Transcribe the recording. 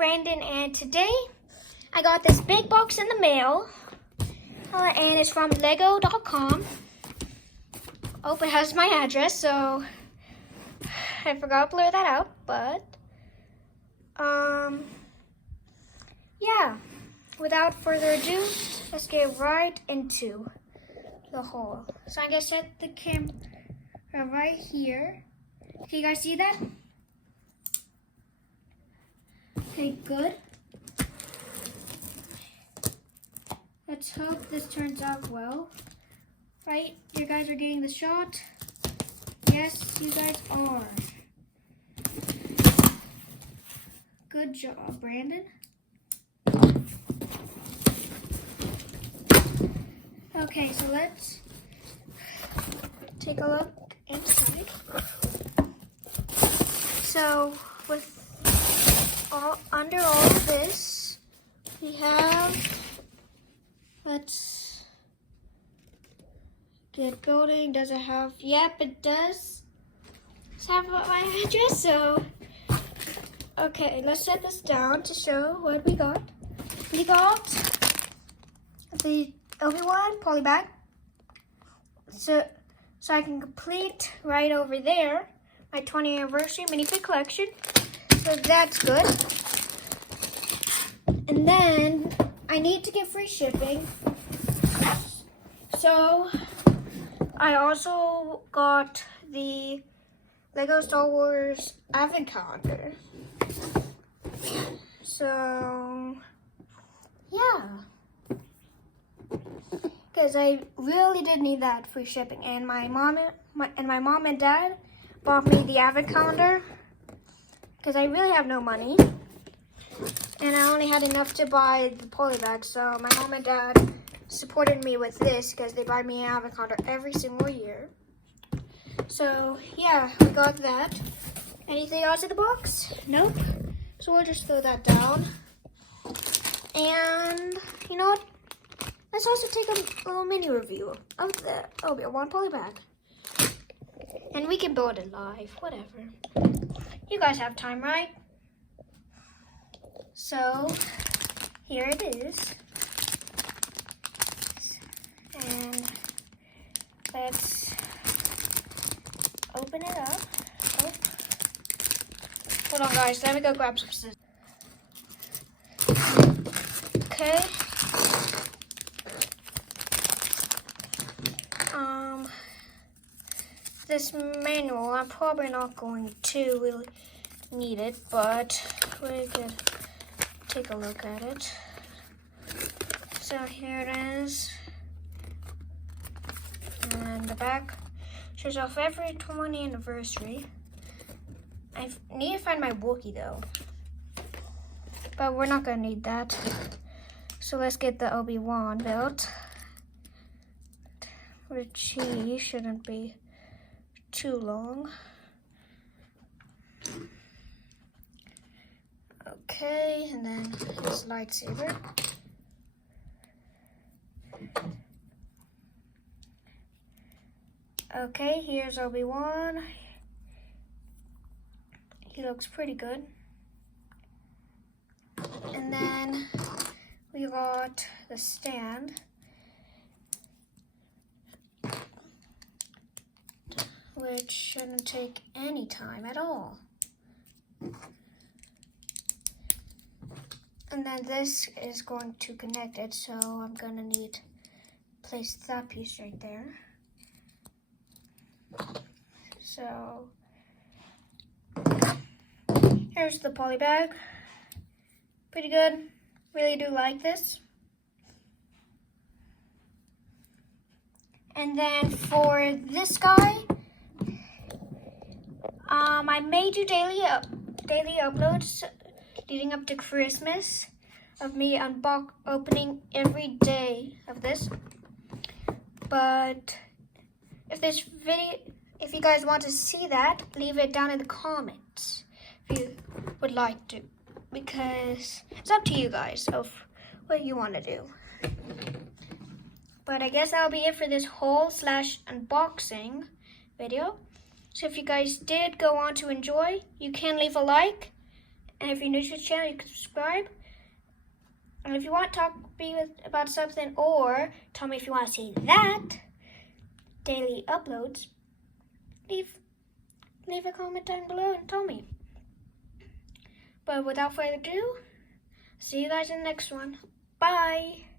Brandon, and today I got this big box in the mail, and it's from Lego.com. Oh, it has my address, so I forgot to blur that out, but yeah, without further ado, let's get right into the haul. So I'm gonna set the camera right here. Can you guys see that? Okay, good. Let's hope this turns out well. Right, you guys are getting the shot? Yes, you guys are. Good job, Brandon. Okay, so let's take a look inside. So, with under all of this, we have, let's get building. Does it have, yep, it does. It's have my address, so, okay, let's set this down to show what we got. We got the Obi-Wan polybag, so I can complete right over there my 20th anniversary minifig collection. So that's good. And then I need to get free shipping. So I also got the Lego Star Wars Advent Calendar. So yeah. Because I really did need that free shipping. And my mom and dad bought me the Advent Calendar because I really have no money, and I only had enough to buy the polybag. So my mom and dad supported me with this because they buy me an Advent Calendar every single year. So yeah, we got that. Anything else in the box? Nope. So we'll just throw that down. And you know what? Let's also take a little mini review of the Obi-Wan polybag. And we can build it live, whatever. You guys have time, right? So, here it is. And let's open it up. Oh. Hold on, guys. Let me go grab some scissors. Okay. This manual, I'm probably not going to really need it, but we could take a look at it. So here it is. And the back shows off every 20th anniversary. I need to find my Wookiee though, but we're not gonna need that. So let's get the Obi-Wan built, which he shouldn't be too long. Okay, and then his lightsaber. Okay, here's Obi-Wan. He looks pretty good. And then we got the stand, which shouldn't take any time at all. And then this is going to connect it, so I'm gonna need to place that piece right there. So here's the poly bag. Pretty good. Really do like this. And then for this guy, I may do daily uploads leading up to Christmas of me opening every day of this. But if you guys want to see that, leave it down in the comments if you would like to, because it's up to you guys of what you want to do. But I guess that'll be it for this haul/unboxing video. So if you guys did go on to enjoy, you can leave a like And if you're new to the channel, you can subscribe. And if you want to talk about something, or tell me if you want to see that daily uploads, leave a comment down below and tell me. But without further ado, see you guys in the next one. Bye.